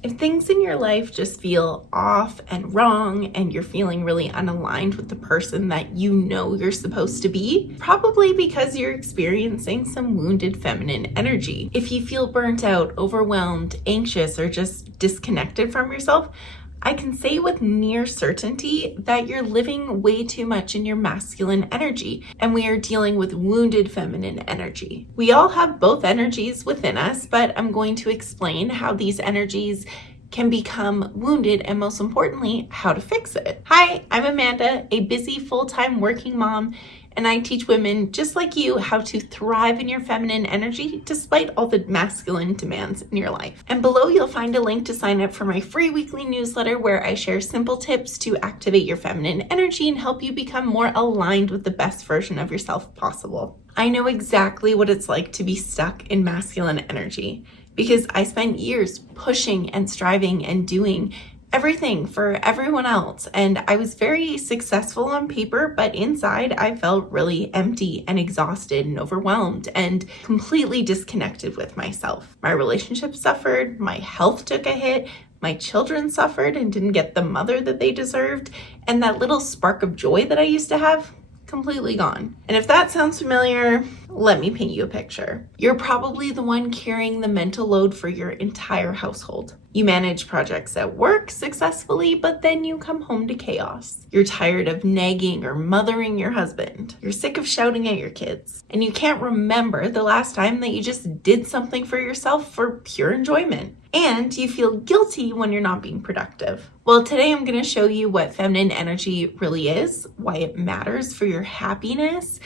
If things in your life just feel off and wrong and you're feeling really unaligned with the person that you know you're supposed to be, probably because you're experiencing some wounded feminine energy. If you feel burnt out, overwhelmed, anxious, or just disconnected from yourself, I can say with near certainty that you're living way too much in your masculine energy, and we are dealing with wounded feminine energy. We all have both energies within us, but I'm going to explain how these energies can become wounded and, most importantly, how to fix it. Hi, I'm Amanda, a busy full-time working mom, and I teach women just like you how to thrive in your feminine energy despite all the masculine demands in your life. And below you'll find a link to sign up for my free weekly newsletter where I share simple tips to activate your feminine energy and help you become more aligned with the best version of yourself possible. I know exactly what it's like to be stuck in masculine energy because I spent years pushing and striving and doing everything for everyone else, and I was very successful on paper, but inside I felt really empty and exhausted and overwhelmed and completely disconnected with myself. My relationship suffered, my health took a hit, my children suffered and didn't get the mother that they deserved, and that little spark of joy that I used to have, completely gone. And if that sounds familiar, let me paint you a picture. You're probably the one carrying the mental load for your entire household. You manage projects at work successfully, but then you come home to chaos. You're tired of nagging or mothering your husband. You're sick of shouting at your kids. And you can't remember the last time that you just did something for yourself for pure enjoyment. And you feel guilty when you're not being productive. Well, today I'm going to show you what feminine energy really is, why it matters for your happiness,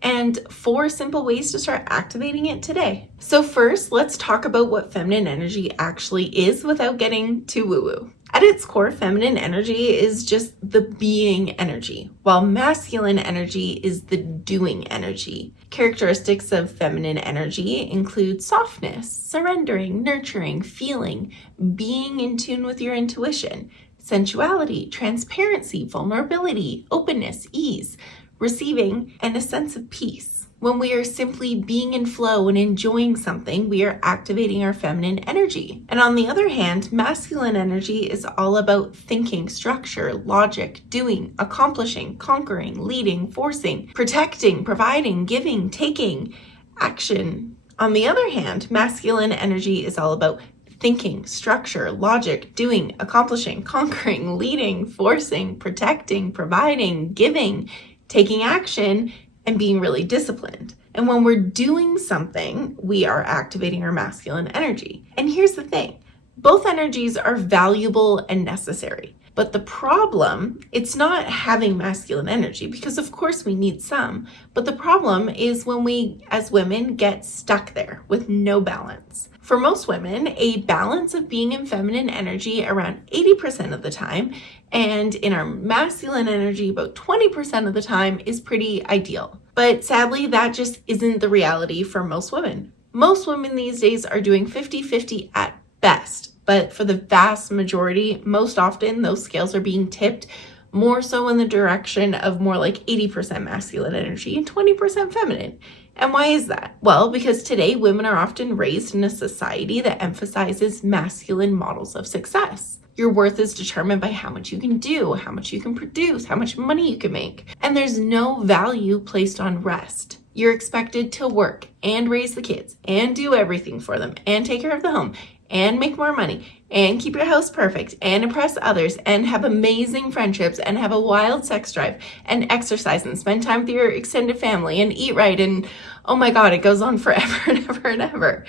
and 4 simple ways to start activating it today. So first, let's talk about what feminine energy actually is without getting too woo-woo. At its core, feminine energy is just the being energy, while masculine energy is the doing energy. Characteristics of feminine energy include softness, surrendering, nurturing, feeling, being in tune with your intuition, sensuality, transparency, vulnerability, openness, ease, receiving, and a sense of peace. When we are simply being in flow and enjoying something, we are activating our feminine energy. And on the other hand, masculine energy is all about thinking, structure, logic, doing, accomplishing, conquering, leading, forcing, protecting, providing, giving, taking, action. On the other hand, masculine energy is all about thinking, structure, logic, doing, accomplishing, conquering, leading, forcing, protecting, providing, giving, taking action, and being really disciplined. And when we're doing something, we are activating our masculine energy. And here's the thing, both energies are valuable and necessary. But the problem, it's not having masculine energy, because of course we need some, but the problem is when we, as women, get stuck there with no balance. For most women, a balance of being in feminine energy around 80% of the time, and in our masculine energy about 20% of the time is pretty ideal. But sadly, that just isn't the reality for most women. Most women these days are doing 50-50 at best. But for the vast majority, most often those scales are being tipped more so in the direction of more like 80% masculine energy and 20% feminine. And why is that? Well, because today women are often raised in a society that emphasizes masculine models of success. Your worth is determined by how much you can do, how much you can produce, how much money you can make. And there's no value placed on rest. You're expected to work and raise the kids and do everything for them and take care of the home and make more money and keep your house perfect and impress others and have amazing friendships and have a wild sex drive and exercise and spend time with your extended family and eat right, and oh my God, it goes on forever and ever and ever.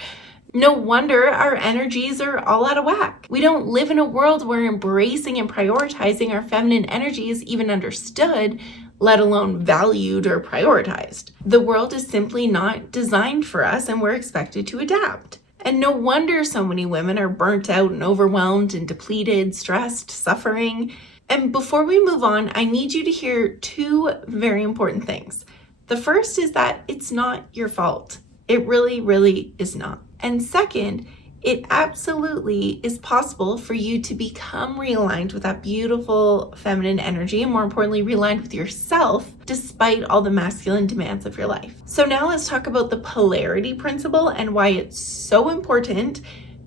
No wonder our energies are all out of whack. We don't live in a world where embracing and prioritizing our feminine energy is even understood, let alone valued or prioritized. The world is simply not designed for us, and we're expected to adapt. And no wonder so many women are burnt out and overwhelmed and depleted, stressed, suffering. And before we move on, I need you to hear 2 very important things. The first is that it's not your fault. It really, really is not. And second, it absolutely is possible for you to become realigned with that beautiful feminine energy, and more importantly, realigned with yourself despite all the masculine demands of your life. So now let's talk about the polarity principle and why it's so important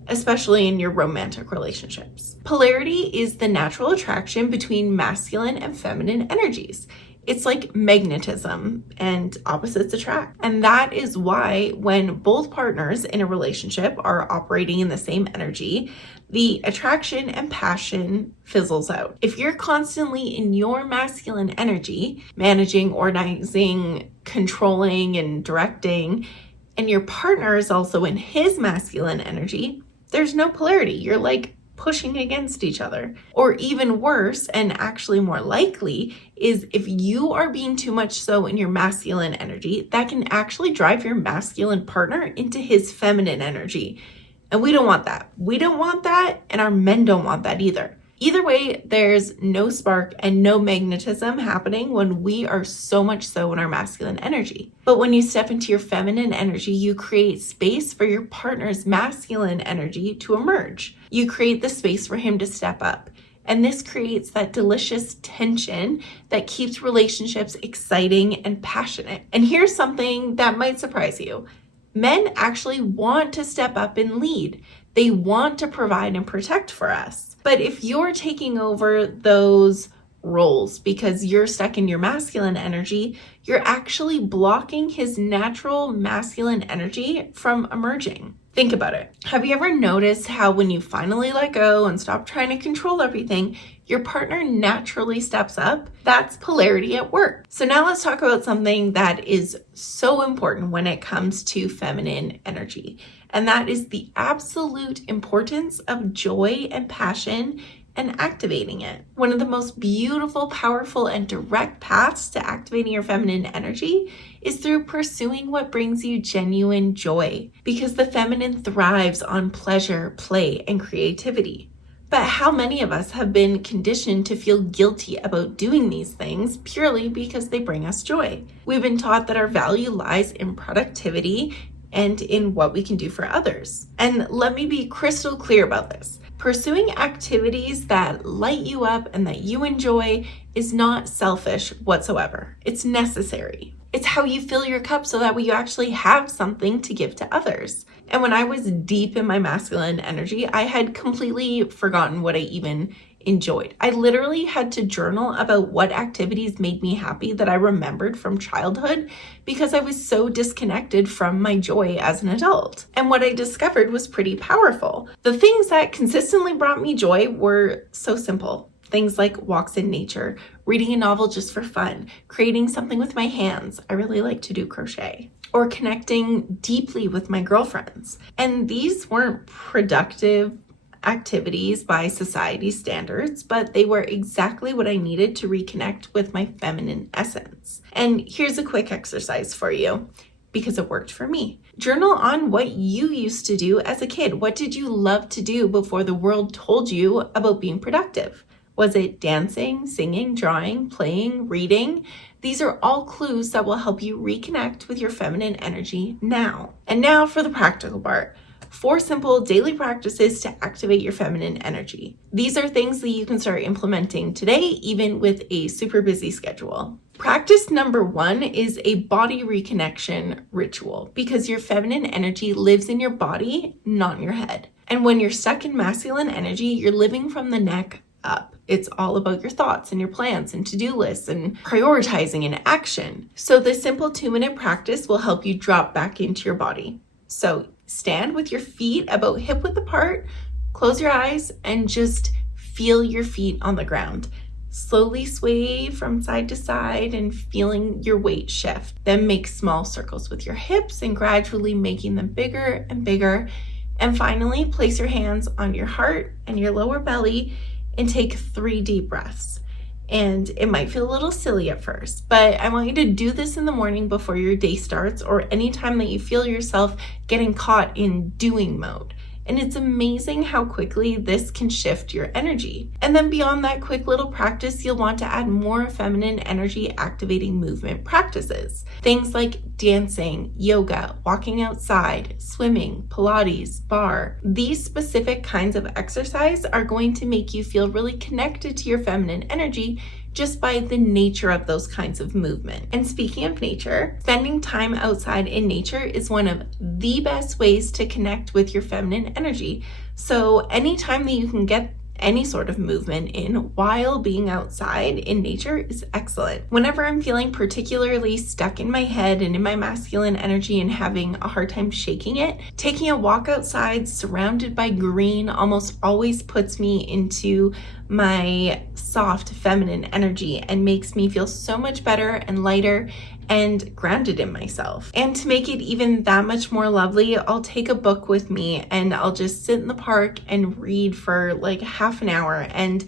especially in your romantic relationships. Polarity is the natural attraction between masculine and feminine energies. It's like magnetism, and opposites attract. And that is why when both partners in a relationship are operating in the same energy, the attraction and passion fizzles out. If you're constantly in your masculine energy, managing, organizing, controlling, and directing, and your partner is also in his masculine energy, there's no polarity. You're like pushing against each other. Or even worse, and actually more likely, is if you are being too much so in your masculine energy, that can actually drive your masculine partner into his feminine energy. And we don't want that. We don't want that, and our men don't want that either. Either way, there's no spark and no magnetism happening when we are so much so in our masculine energy. But when you step into your feminine energy, you create space for your partner's masculine energy to emerge. You create the space for him to step up. And this creates that delicious tension that keeps relationships exciting and passionate. And here's something that might surprise you. Men actually want to step up and lead. They want to provide and protect for us. But if you're taking over those roles because you're stuck in your masculine energy, you're actually blocking his natural masculine energy from emerging. Think about it. Have you ever noticed how when you finally let go and stop trying to control everything, your partner naturally steps up? That's polarity at work. So now let's talk about something that is so important when it comes to feminine energy. And that is the absolute importance of joy and passion and activating it. One of the most beautiful, powerful, and direct paths to activating your feminine energy is through pursuing what brings you genuine joy, because the feminine thrives on pleasure, play, and creativity. But how many of us have been conditioned to feel guilty about doing these things purely because they bring us joy? We've been taught that our value lies in productivity and in what we can do for others. And let me be crystal clear about this. Pursuing activities that light you up and that you enjoy is not selfish whatsoever. It's necessary. It's how you fill your cup so that way you actually have something to give to others. And when I was deep in my masculine energy, I had completely forgotten what I even enjoyed. I literally had to journal about what activities made me happy that I remembered from childhood because I was so disconnected from my joy as an adult. And what I discovered was pretty powerful. The things that consistently brought me joy were so simple. Things like walks in nature, reading a novel just for fun, creating something with my hands. I really like to do crochet. Or connecting deeply with my girlfriends. And these weren't productive activities by society standards, but they were exactly what I needed to reconnect with my feminine essence. And here's a quick exercise for you, because it worked for me. Journal on what you used to do as a kid. What did you love to do before the world told you about being productive? Was it dancing, singing, drawing, playing, reading? These are all clues that will help you reconnect with your feminine energy now. And now for the practical part. 4 simple daily practices to activate your feminine energy. These are things that you can start implementing today, even with a super busy schedule. Practice number 1 is a body reconnection ritual, because your feminine energy lives in your body, not in your head. And when you're stuck in masculine energy, you're living from the neck up. It's all about your thoughts and your plans and to-do lists and prioritizing and action. So this simple 2-minute practice will help you drop back into your body. So stand with your feet about hip width apart, close your eyes, and just feel your feet on the ground. Slowly sway from side to side and feeling your weight shift. Then make small circles with your hips and gradually making them bigger and bigger. And finally, place your hands on your heart and your lower belly and take 3 deep breaths. And it might feel a little silly at first, but I want you to do this in the morning before your day starts, or anytime that you feel yourself getting caught in doing mode. And it's amazing how quickly this can shift your energy. And then beyond that quick little practice, you'll want to add more feminine energy activating movement practices. Things like dancing, yoga, walking outside, swimming, Pilates, bar. These specific kinds of exercise are going to make you feel really connected to your feminine energy just by the nature of those kinds of movement. And speaking of nature, spending time outside in nature is one of the best ways to connect with your feminine energy. So anytime that you can get any sort of movement in while being outside in nature is excellent. Whenever I'm feeling particularly stuck in my head and in my masculine energy and having a hard time shaking it, taking a walk outside surrounded by green almost always puts me into my soft feminine energy and makes me feel so much better and lighter and grounded in myself. And to make it even that much more lovely, I'll take a book with me and I'll just sit in the park and read for like half an hour. And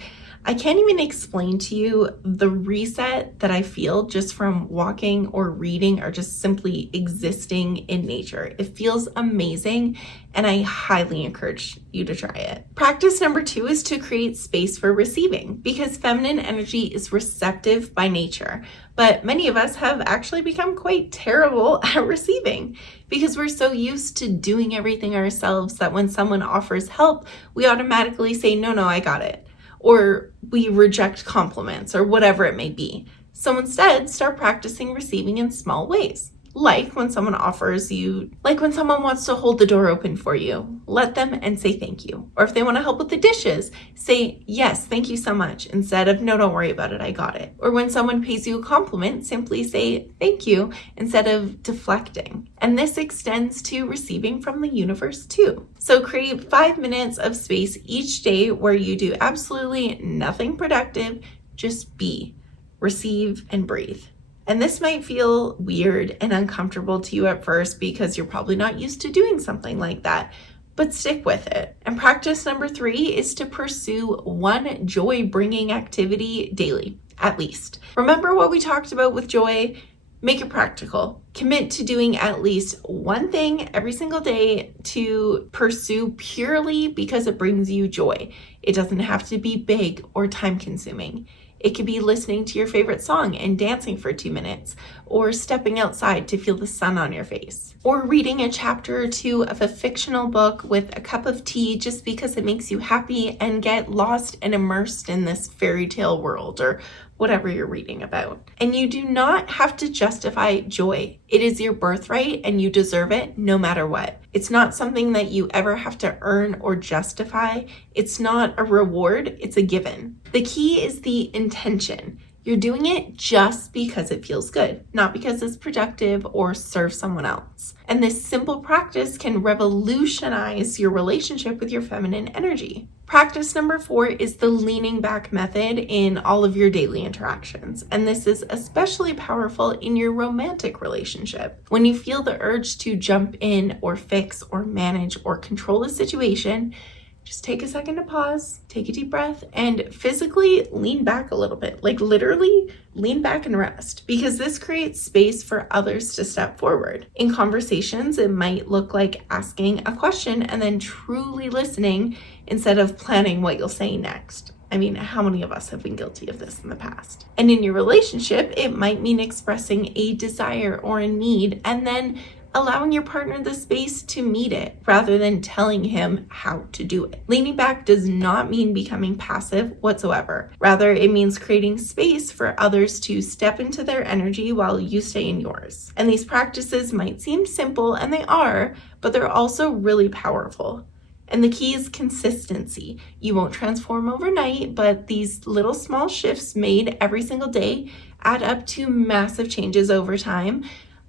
I can't even explain to you the reset that I feel just from walking or reading or just simply existing in nature. It feels amazing and I highly encourage you to try it. Practice number 2 is to create space for receiving, because feminine energy is receptive by nature, but many of us have actually become quite terrible at receiving because we're so used to doing everything ourselves that when someone offers help, we automatically say, no, I got it. Or we reject compliments or whatever it may be. So instead, start practicing receiving in small ways. Like when someone offers you, like when someone wants to hold the door open for you, let them and say thank you. Or if they want to help with the dishes, say, yes, thank you so much, instead of, no, don't worry about it, I got it. Or when someone pays you a compliment, simply say thank you instead of deflecting. And this extends to receiving from the universe too. So create 5 minutes of space each day where you do absolutely nothing productive, just be, receive, and breathe. And this might feel weird and uncomfortable to you at first because you're probably not used to doing something like that, but stick with it. And practice number 3 is to pursue one joy-bringing activity daily, at least. Remember what we talked about with joy? Make it practical. Commit to doing at least one thing every single day to pursue purely because it brings you joy. It doesn't have to be big or time-consuming. It could be listening to your favorite song and dancing for 2 minutes, or stepping outside to feel the sun on your face, or reading a chapter or 2 of a fictional book with a cup of tea just because it makes you happy and get lost and immersed in this fairy tale world or whatever you're reading about. And you do not have to justify joy. It is your birthright and you deserve it no matter what. It's not something that you ever have to earn or justify. It's not a reward, it's a given. The key is the intention. You're doing it just because it feels good, not because it's productive or serves someone else. And this simple practice can revolutionize your relationship with your feminine energy. Practice number 4 is the leaning back method in all of your daily interactions. And this is especially powerful in your romantic relationship. When you feel the urge to jump in or fix or manage or control a situation, just take a second to pause, take a deep breath, and physically lean back a little bit, like literally lean back and rest, because this creates space for others to step forward. In conversations, it might look like asking a question and then truly listening instead of planning what you'll say next. I mean, how many of us have been guilty of this in the past? And in your relationship, it might mean expressing a desire or a need and then allowing your partner the space to meet it rather than telling him how to do it. Leaning back does not mean becoming passive whatsoever. Rather, it means creating space for others to step into their energy while you stay in yours. And these practices might seem simple, and they are, but they're also really powerful. And the key is consistency. You won't transform overnight, but these little small shifts made every single day add up to massive changes over time.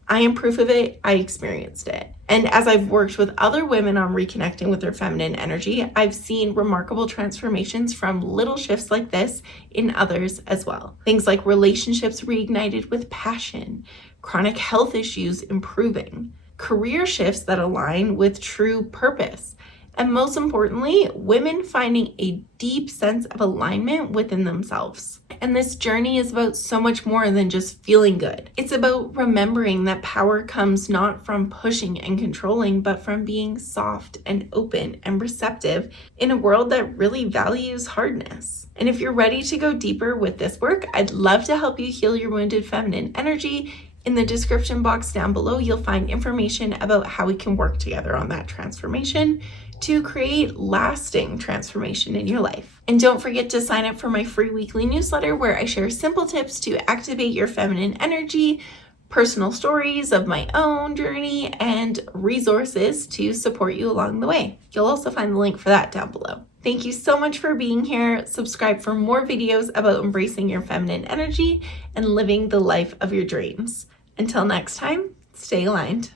I am proof of it. I experienced it. And as I've worked with other women on reconnecting with their feminine energy, I've seen remarkable transformations from little shifts like this in others as well. Things like relationships reignited with passion, chronic health issues improving, career shifts that align with true purpose, and most importantly, women finding a deep sense of alignment within themselves. And this journey is about so much more than just feeling good. It's about remembering that power comes not from pushing and controlling, but from being soft and open and receptive in a world that really values hardness. And if you're ready to go deeper with this work, I'd love to help you heal your wounded feminine energy. In the description box down below, you'll find information about how we can work together on that transformation. to create lasting transformation in your life. And don't forget to sign up for my free weekly newsletter where I share simple tips to activate your feminine energy, personal stories of my own journey, and resources to support you along the way. You'll also find the link for that down below. Thank you so much for being here. Subscribe for more videos about embracing your feminine energy and living the life of your dreams. Until next time, stay aligned.